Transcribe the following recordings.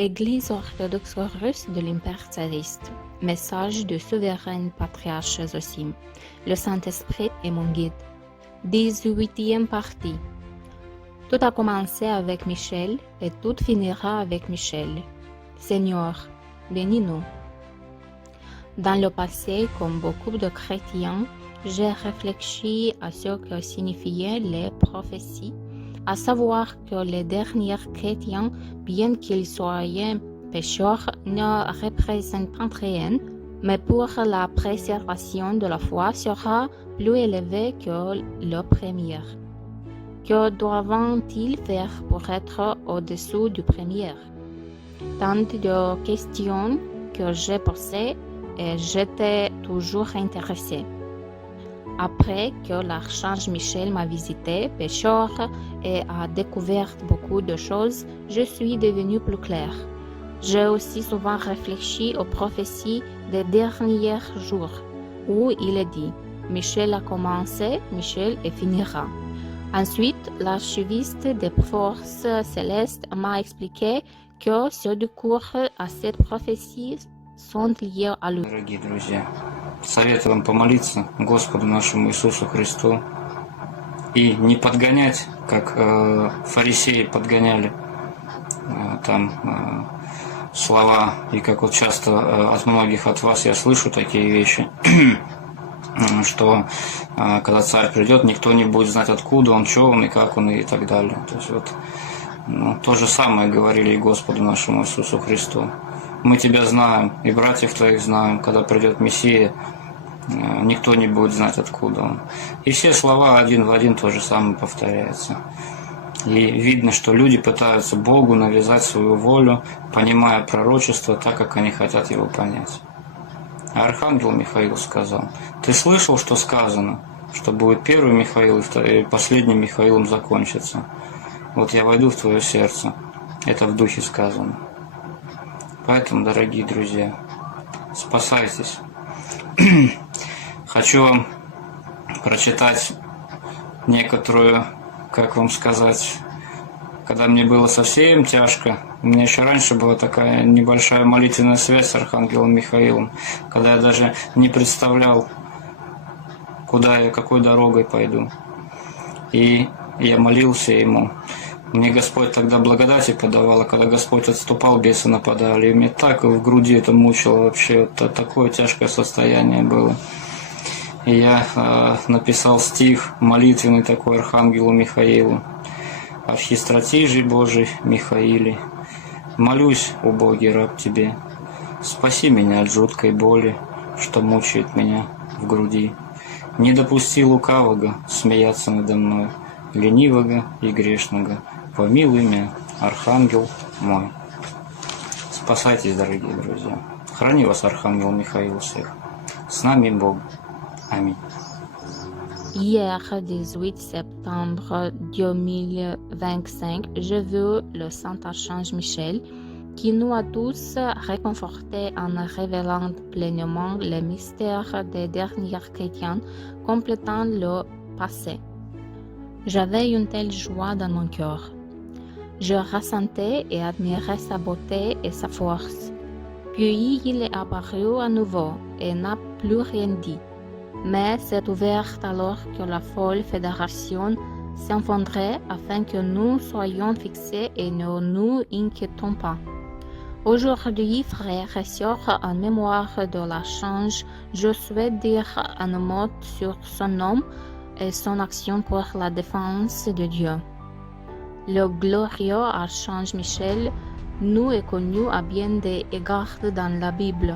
Église orthodoxe russe de l'Empire tsariste. Message du souverain patriarche Zosim. Le Saint-Esprit est mon guide. 18e partie. Tout a commencé avec Michel et tout finira avec Michel. Seigneur, bénis-nous. Dans le passé, comme beaucoup de chrétiens, j'ai réfléchi à ce que signifiaient les prophéties, à savoir que les derniers chrétiens, bien qu'ils soient pécheurs, ne représentent rien, mais pour la préservation de la foi sera plus élevé que le premier. Que doivent-ils faire pour être au-dessous du premier? Tant de questions que j'ai posées et j'étais toujours intéressée. Après que l'archange Michel m'a visité, pécheur, et a découvert beaucoup de choses, je suis devenue plus claire. J'ai aussi souvent réfléchi aux prophéties des derniers jours, où il est dit « Michel a commencé, Michel et finira ». Ensuite, l'archiviste des forces célestes m'a expliqué que ceux de cours à cette prophétie sont liés à lui. Дорогие друзья, советую вам помолиться Господу нашему Иисусу Христу и не подгонять, как фарисеи подгоняли слова, и как вот часто от многих от вас я слышу такие вещи, что когда царь придет, никто не будет знать, откуда он, что он и как он и так далее. То есть вот то же самое говорили и Господу нашему Иисусу Христу. Мы тебя знаем, и братьев твоих знаем, когда придет Мессия, никто не будет знать, откуда он. И все слова один в один то же самое повторяются. И видно, что люди пытаются Богу навязать свою волю, понимая пророчество так, как они хотят его понять. А архангел Михаил сказал: «Ты слышал, что сказано, что будет первый Михаил и последним Михаилом закончится? Вот я войду в твое сердце». Это в духе сказано. Поэтому, дорогие друзья, спасайтесь. Хочу вам прочитать некоторую, как вам сказать, когда мне было совсем тяжко, у меня еще раньше была такая небольшая молитвенная связь с архангелом Михаилом, когда я даже не представлял, куда я, какой дорогой пойду. И я молился ему. Мне Господь тогда благодати подавал, а когда Господь отступал, бесы нападали. И мне так в груди это мучило вообще, вот такое тяжкое состояние было. И я написал стих молитвенный такой архангелу Михаилу. «Архистратиже Божий Михаиле, молюсь, о Боге, раб тебе, спаси меня от жуткой боли, что мучает меня в груди. Не допусти лукавого смеяться надо мной, ленивого и грешного. Помилуй меня, архангел мой». Спасайтесь, дорогие друзья. Храни вас, архангел Михаил, всех. С нами Бог. Аминь. Hier, 18 septembre 2025, j'ai vu le Saint-Archange Michel qui nous a tous réconfortés en révélant pleinement les mystères des derniers chrétiens, complétant le passé. J'avais une telle joie dans mon cœur. Je ressentais et admirais sa beauté et sa force. Puis il est apparu à nouveau et n'a plus rien dit. Mais s'est ouverte alors que la folle fédération s'effondrait afin que nous soyons fixés et ne nous inquiétons pas. Aujourd'hui, frères et sœurs, en mémoire de l'archange, je souhaite dire un mot sur son nom et son action pour la défense de Dieu. Le glorieux archange Michel nous est connu à bien des égards dans la Bible,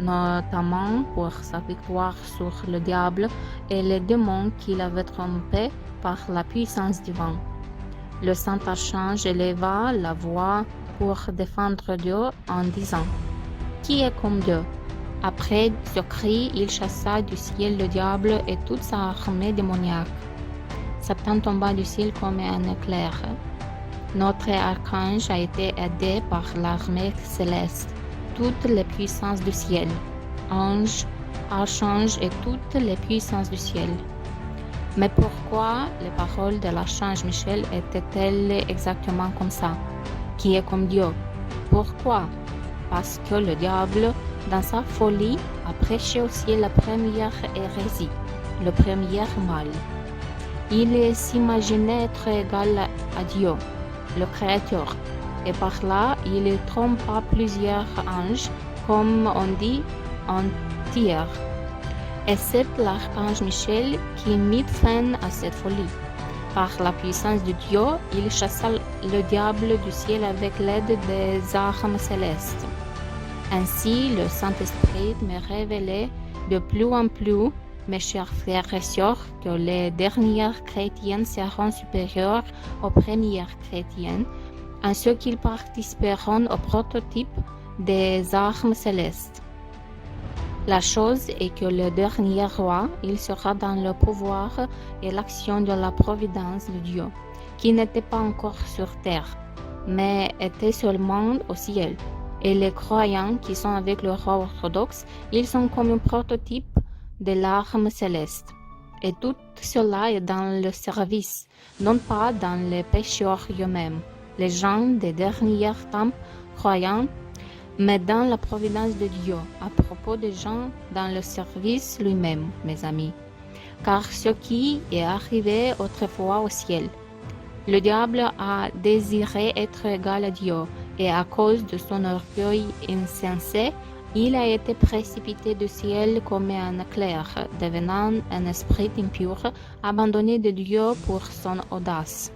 notamment pour sa victoire sur le diable et les démons qu'il avait trompés par la puissance divine. Le Saint-Archange éleva la voix pour défendre Dieu en disant « Qui est comme Dieu ?» Après ce cri, il chassa du ciel le diable et toute sa armée démoniaque. Satan tomba du ciel comme un éclair. Notre archange a été aidé par l'armée céleste, toutes les puissances du ciel, anges, archanges et toutes les puissances du ciel. Mais pourquoi les paroles de l'archange Michel étaient-elles exactement comme ça? Qui est comme Dieu? Pourquoi? Parce que le diable, dans sa folie, a prêché aussi la première hérésie, le premier mal. Il s'imaginait être égal à Dieu, le Créateur, et par là, il trompa plusieurs anges, comme on dit en hier. Et c'est l'archange Michel qui mit fin à cette folie. Par la puissance de Dieu, il chassa le diable du ciel avec l'aide des armes célestes. Ainsi, le Saint-Esprit me révélait de plus en plus, mes chers frères et sœurs, que les dernières chrétiennes seront supérieures aux premières chrétiennes, en ce qu'ils participeront au prototype des armes célestes. La chose est que le dernier roi, il sera dans le pouvoir et l'action de la providence de Dieu, qui n'était pas encore sur terre, mais était seulement au ciel. Et les croyants qui sont avec le roi orthodoxe, ils sont comme un prototype de l'arme céleste. Et tout cela est dans le service, non pas dans les pécheurs eux-mêmes, les gens des derniers temps croyants, mais dans la providence de Dieu, à propos des gens dans le service lui-même, mes amis. Car ce qui est arrivé autrefois au ciel, le diable a désiré être égal à Dieu, et à cause de son orgueil insensé, il a été précipité du ciel comme un éclair, devenant un esprit impur, abandonné de Dieu pour son audace.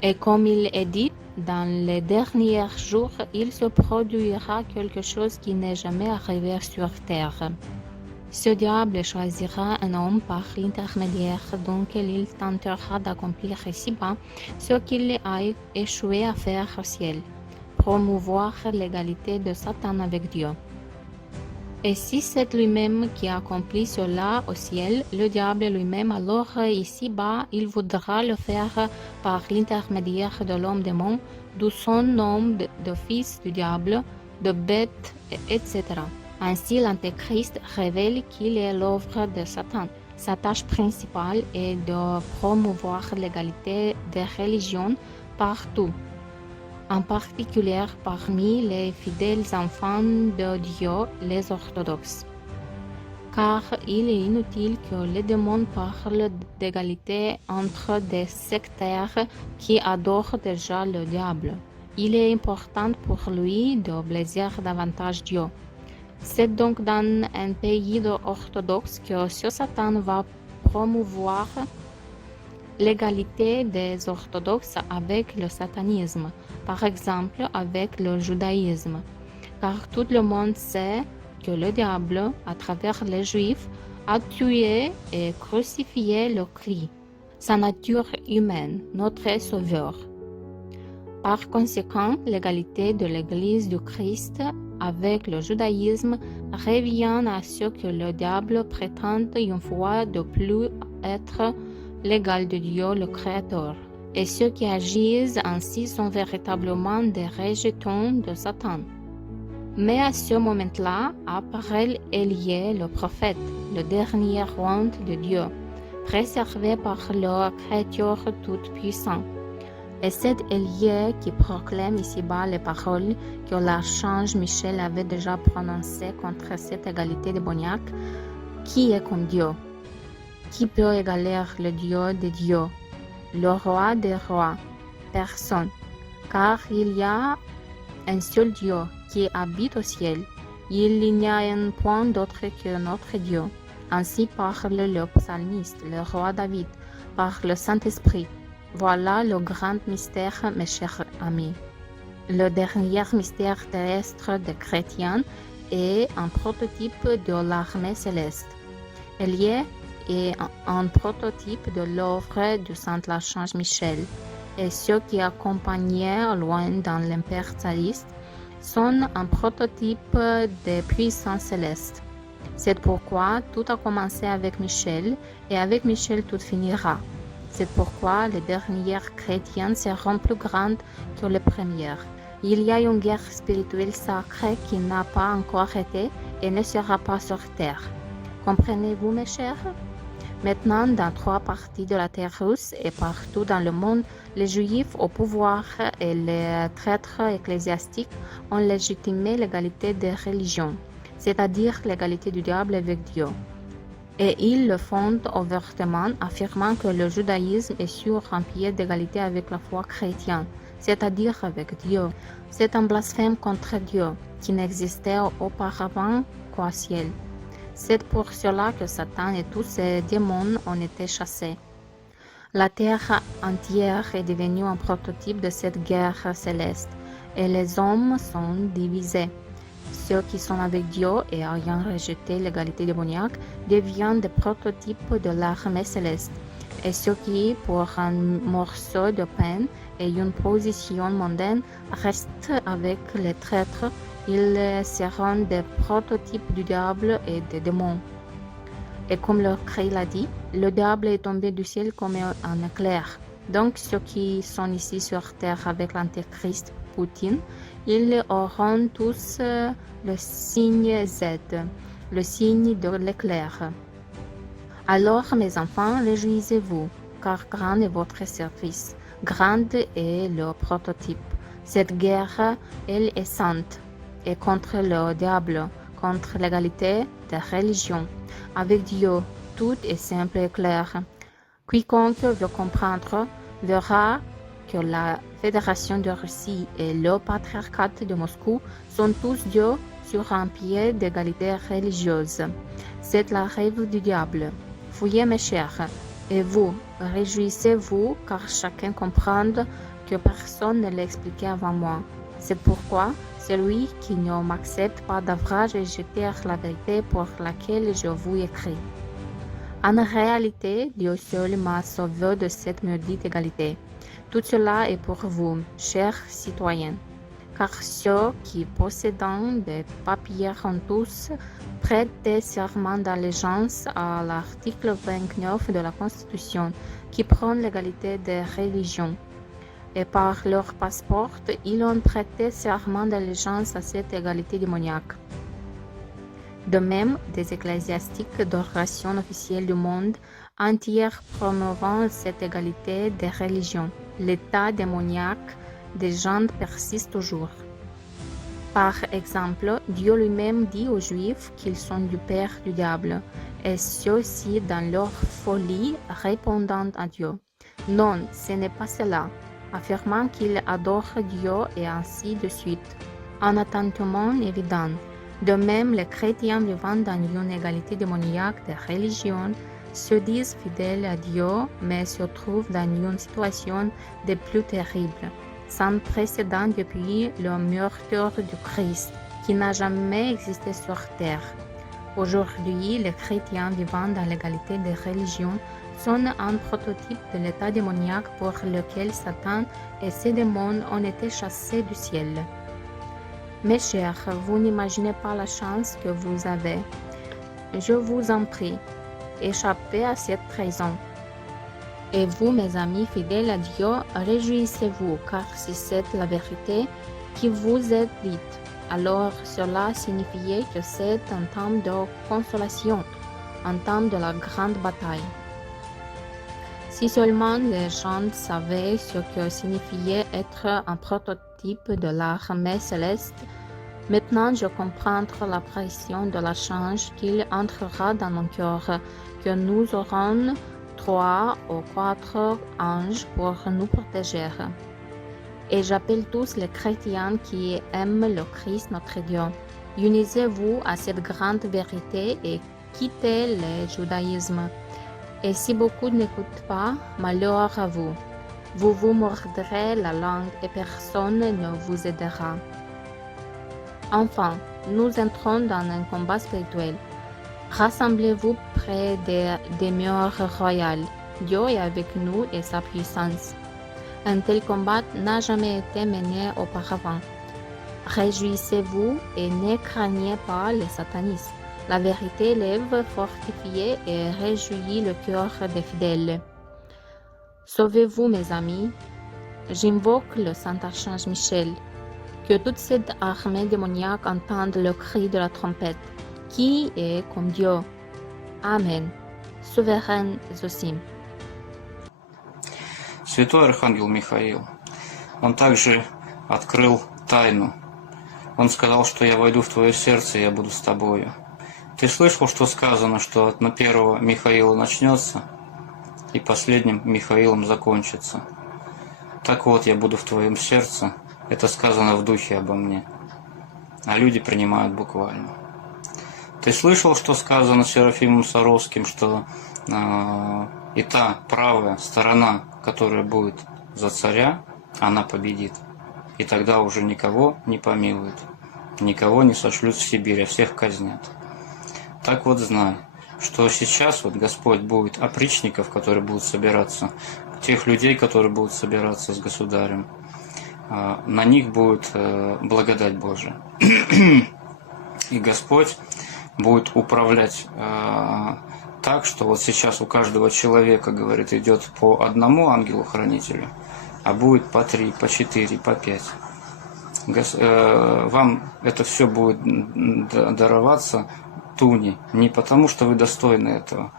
Et comme il est dit, dans les derniers jours, il se produira quelque chose qui n'est jamais arrivé sur terre. Ce diable choisira un homme par l'intermédiaire duquel il tentera d'accomplir ici-bas ce qu'il a échoué à faire au ciel, promouvoir l'égalité de Satan avec Dieu. Et si c'est lui-même qui accomplit cela au ciel, le diable lui-même, alors ici-bas, il voudra le faire par l'intermédiaire de l'homme démon, d'où son nom de fils du diable, de bête, etc. Ainsi, l'Antéchrist révèle qu'il est l'œuvre de Satan. Sa tâche principale est de promouvoir l'égalité des religions partout, en particulier parmi les fidèles enfants de Dieu, les orthodoxes. Car il est inutile que les démons parlent d'égalité entre des sectaires qui adorent déjà le diable. Il est important pour lui de blesser davantage Dieu. C'est donc dans un pays orthodoxe que ce Satan va promouvoir l'égalité des orthodoxes avec le satanisme, par exemple avec le judaïsme, car tout le monde sait que le diable, à travers les Juifs, a tué et crucifié le Christ, sa nature humaine, notre Sauveur. Par conséquent, l'égalité de l'Église du Christ avec le judaïsme revient à ce que le diable prétend une fois de plus être l'égal de Dieu le Créateur. Et ceux qui agissent ainsi sont véritablement des rejetons de Satan. Mais à ce moment-là apparaît Élie le prophète, le dernier roi de Dieu, préservé par le Créateur tout-puissant. Et c'est Élie qui proclame ici-bas les paroles que l'archange Michel avait déjà prononcées contre cette égalité démoniaque. Qui est comme Dieu? Qui peut égaler le Dieu des dieux, le roi des rois? Personne, car il y a un seul Dieu qui habite au ciel. Il n'y a un point d'autre que notre Dieu. Ainsi parle le psalmiste, le roi David, par le Saint-Esprit. Voilà le grand mystère, mes chers amis. Le dernier mystère terrestre des chrétiens est un prototype de l'armée céleste. Élie est un prototype de l'œuvre du Saint Archange Michel, et ceux qui accompagnaient au loin dans l'Empire tsariste sont un prototype des puissances célestes. C'est pourquoi tout a commencé avec Michel, et avec Michel tout finira. C'est pourquoi les dernières chrétiennes seront plus grandes que les premières. Il y a une guerre spirituelle sacrée qui n'a pas encore été et ne sera pas sur terre. Comprenez-vous, mes chers? Maintenant, dans 3 parties de la terre russe et partout dans le monde, les Juifs au pouvoir et les traîtres ecclésiastiques ont légitimé l'égalité des religions, c'est-à-dire l'égalité du diable avec Dieu. Et ils le font ouvertement, affirmant que le judaïsme est sur un pied d'égalité avec la foi chrétienne, c'est-à-dire avec Dieu. C'est un blasphème contre Dieu, qui n'existait auparavant qu'au ciel. C'est pour cela que Satan et tous ses démons ont été chassés. La terre entière est devenue un prototype de cette guerre céleste, et les hommes sont divisés. Ceux qui sont avec Dieu et ayant rejeté l'égalité démoniaque deviennent des prototypes de l'armée céleste, et ceux qui, pour un morceau de pain et une position mondaine, restent avec les traîtres, ils seront des prototypes du diable et des démons. Et comme le Christ l'a dit, le diable est tombé du ciel comme un éclair. Donc ceux qui sont ici sur terre avec l'antéchrist Poutine, ils auront tous le signe Z, le signe de l'éclair. Alors mes enfants, réjouissez-vous, car grand est votre service, grand est le prototype. Cette guerre, elle est sainte, et contre le diable, contre l'égalité des religions. Avec Dieu, tout est simple et clair. Quiconque veut comprendre verra que la Fédération de Russie et le patriarcat de Moscou sont tous dieux sur un pied d'égalité religieuse. C'est la rêve du diable. Fouillez mes chers, et vous, réjouissez-vous, car chacun comprend que personne ne l'a expliqué avant moi. C'est pourquoi celui qui ne m'accepte pas devra rejeter la vérité pour laquelle je vous écris. En réalité, Dieu seul m'a sauvé de cette maudite égalité. Tout cela est pour vous, chers citoyens, car ceux qui possédant des papiers ont tous prêté serment d'allégeance à l'article 29 de la Constitution qui prône l'égalité des religions. Et par leur passeport, ils ont prêté serment d'allégeance à cette égalité démoniaque. De même, des ecclésiastiques d'adoration officielle du monde entier promouvant cette égalité des religions. L'état démoniaque des gens persiste toujours. Par exemple, Dieu lui-même dit aux Juifs qu'ils sont du père du diable, et ceux-ci, dans leur folie, répondant à Dieu. Non, ce n'est pas cela, affirmant qu'ils adorent Dieu et ainsi de suite, en attendement évident. De même, les chrétiens vivant dans une égalité démoniaque des religions se disent fidèles à Dieu, mais se trouvent dans une situation des plus terribles, sans précédent depuis le meurtre du Christ, qui n'a jamais existé sur terre. Aujourd'hui, les chrétiens vivant dans l'égalité des religions sont un prototype de l'état démoniaque pour lequel Satan et ses démons ont été chassés du ciel. Mes chers, vous n'imaginez pas la chance que vous avez. Je vous en prie, échappez à cette trahison. Et vous, mes amis fidèles à Dieu, réjouissez-vous, car si c'est la vérité qui vous est dite, alors cela signifiait que c'est un temps de consolation, un temps de la grande bataille. Si seulement les gens savaient ce que signifiait être un prototype de l'armée céleste, maintenant je comprends la pression de la change qu'il entrera dans mon cœur, que nous aurons 3 ou 4 anges pour nous protéger. Et j'appelle tous les chrétiens qui aiment le Christ notre Dieu. Unisez-vous à cette grande vérité et quittez le judaïsme. Et si beaucoup n'écoutent pas, malheur à vous. Vous vous mordrez la langue et personne ne vous aidera. Enfin, nous entrons dans un combat spirituel. Rassemblez-vous près des demeures royales. Dieu est avec nous et sa puissance. Un tel combat n'a jamais été mené auparavant. Réjouissez-vous et ne craignez pas les satanistes. La vérité lève, fortifie et réjouit le cœur des fidèles. Sauvez-vous, mes amis. J'invoque le Saint-Archange Michel. Que toute cette armée démoniaque entende le cri de la trompette, qui est comme Dieu. Amen. souveraine Zosim. Святой Архангел Михаил, он также открыл тайну. Он сказал, что я войду в твое сердце, и я буду с тобою. Ты слышал, что сказано, что от первого Михаила начнется, и последним Михаилом закончится? Так вот, я буду в твоем сердце. Это сказано в духе обо мне. А люди принимают буквально. Ты слышал, что сказано Серафимом Саровским, что и та правая сторона, которая будет за царя, она победит. И тогда уже никого не помилуют, никого не сошлют в Сибирь, а всех казнят. Так вот знай, что сейчас вот Господь будет опричников, которые будут собираться, тех людей, которые будут собираться с государем, на них будет благодать Божия. И Господь будет управлять так, что вот сейчас у каждого человека, говорит, идет по одному ангелу-хранителю, а будет по 3, по 4, по 5. Вам это все будет дароваться туни, не потому, что вы достойны этого,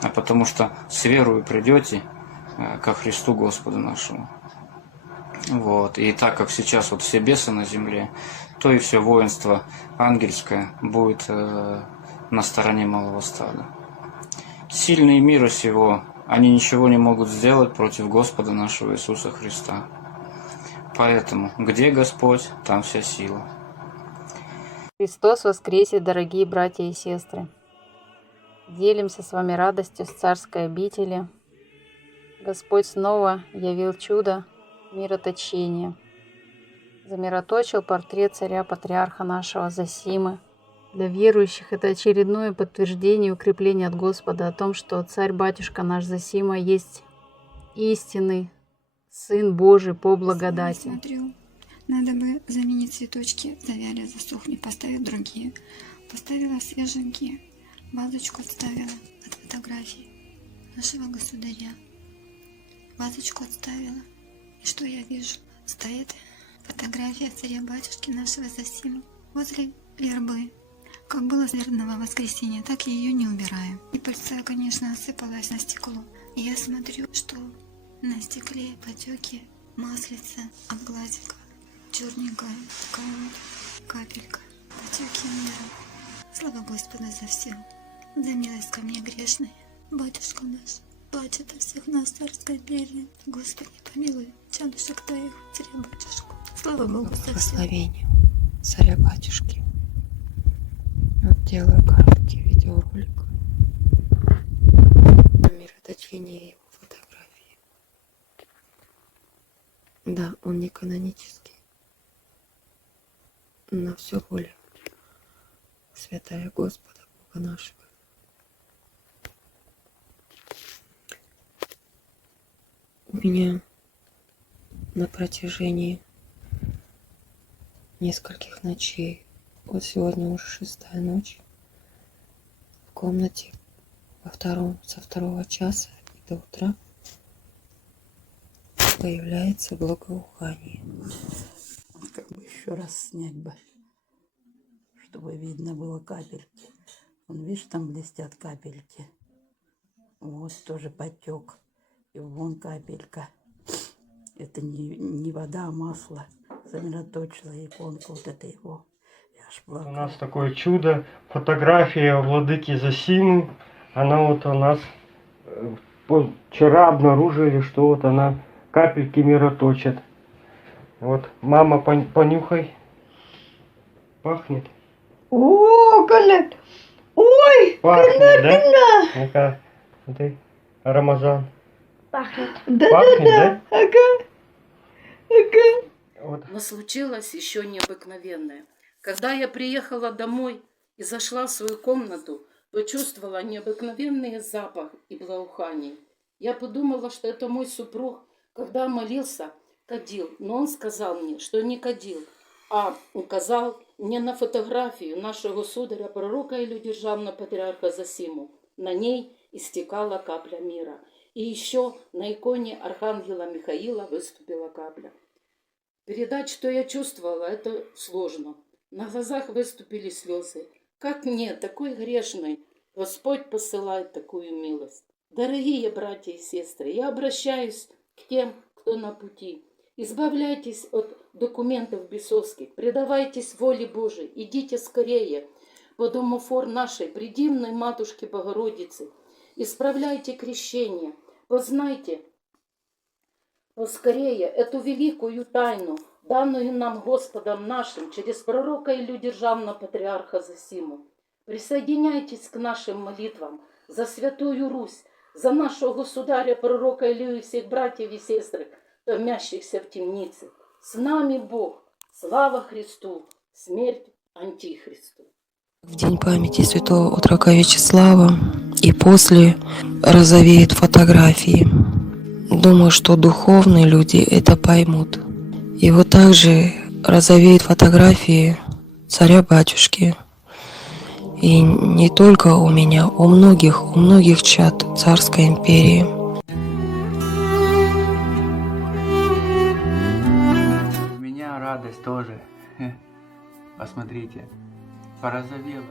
а потому что с верою придете ко Христу Господу нашему. Вот. И так как сейчас вот все бесы на земле, то и все воинство ангельское будет на стороне малого стада. Сильные мира сего, они ничего не могут сделать против Господа нашего Иисуса Христа. Поэтому, где Господь, там вся сила. Христос воскресе, дорогие братья и сестры! Делимся с вами радостью с царской обители. Господь снова явил чудо мироточения. Замироточил портрет царя-патриарха нашего Зосимы. Для верующих это очередное подтверждение и укрепление от Господа о том, что царь-батюшка наш Зосима есть истинный Сын Божий по благодати. Смотрю, надо бы заменить цветочки, завяли, засохли, поставить другие. Поставила свеженькие, вазочку отставила от фотографий нашего государя. Вазочку отставила. И что я вижу? Стоит фотография царя-батюшки нашего Зосимы возле вербы. Как было с вербного воскресенья, так я ее не убираю. И пыльца, конечно, осыпалась на стекло. И я смотрю, что на стекле потеки маслица от глазика. Черненькая такая вот капелька. Потеки мира. Слава Господу за все. За милость ко мне грешной. Батюшка наш, плачет о всех нас царской империи. Господи, помилуй, чадушек твоих, царя-батюшку. Слава Богу за все. Благословение царя-батюшки. Вот делаю короткий видеоролик о мироточении его фотографии. Да, он не канонический, но все воля святая Господа Бога нашего. У меня на протяжении нескольких ночей, вот сегодня уже 6-я ночь, в комнате со 2 часа и до утра появляется благоухание. Как бы еще раз снять бы, чтобы видно было капельки. Вон, видишь, там блестят капельки. Вот тоже потек. И вон капелька. Это не вода, а масло. Замироточила иконку вот это его. Я аж плакала. У нас такое чудо. Фотография владыки Зосимы. Она вот у нас вчера обнаружили, что вот она капельки мироточит. Вот, мама, понюхай. Пахнет? О, Коля! Ой! Пахнет, да? Ну-ка, смотри, Рамазан. Пахнет. Пахнет, да? Ага. Ага. Вот. Но случилось еще необыкновенное. Когда я приехала домой и зашла в свою комнату, почувствовала необыкновенный запах и благоухание. Я подумала, что это мой супруг, когда молился, кадил. Но он сказал мне, что не кадил, а указал мне на фотографию нашего сударя, пророка Илью Державного патриарха Зосиму. На ней истекала капля мира. И еще на иконе Архангела Михаила выступила капля. Передать, что я чувствовала, это сложно. На глазах выступили слезы. Как мне, такой грешной, Господь посылает такую милость. Дорогие братья и сестры, я обращаюсь к тем, кто на пути. Избавляйтесь от документов бесовских, предавайтесь воле Божией, идите скорее под омофор нашей предивной Матушки Богородицы. Исправляйте крещение, познайте поскорее эту великую тайну, данную нам Господом нашим через пророка Илью Державного патриарха Зосиму. Присоединяйтесь к нашим молитвам за Святую Русь, за нашего государя, пророка Илью и всех братьев и сестр, томящихся в темнице. С нами Бог, слава Христу, смерть Антихристу. В день памяти святого отрока Вячеслава и после розовеют фотографии. Думаю, что духовные люди это поймут. И вот также розовеют фотографии царя-батюшки. И не только у меня, у многих чад Царской империи. У меня радость тоже. Посмотрите, порозовела.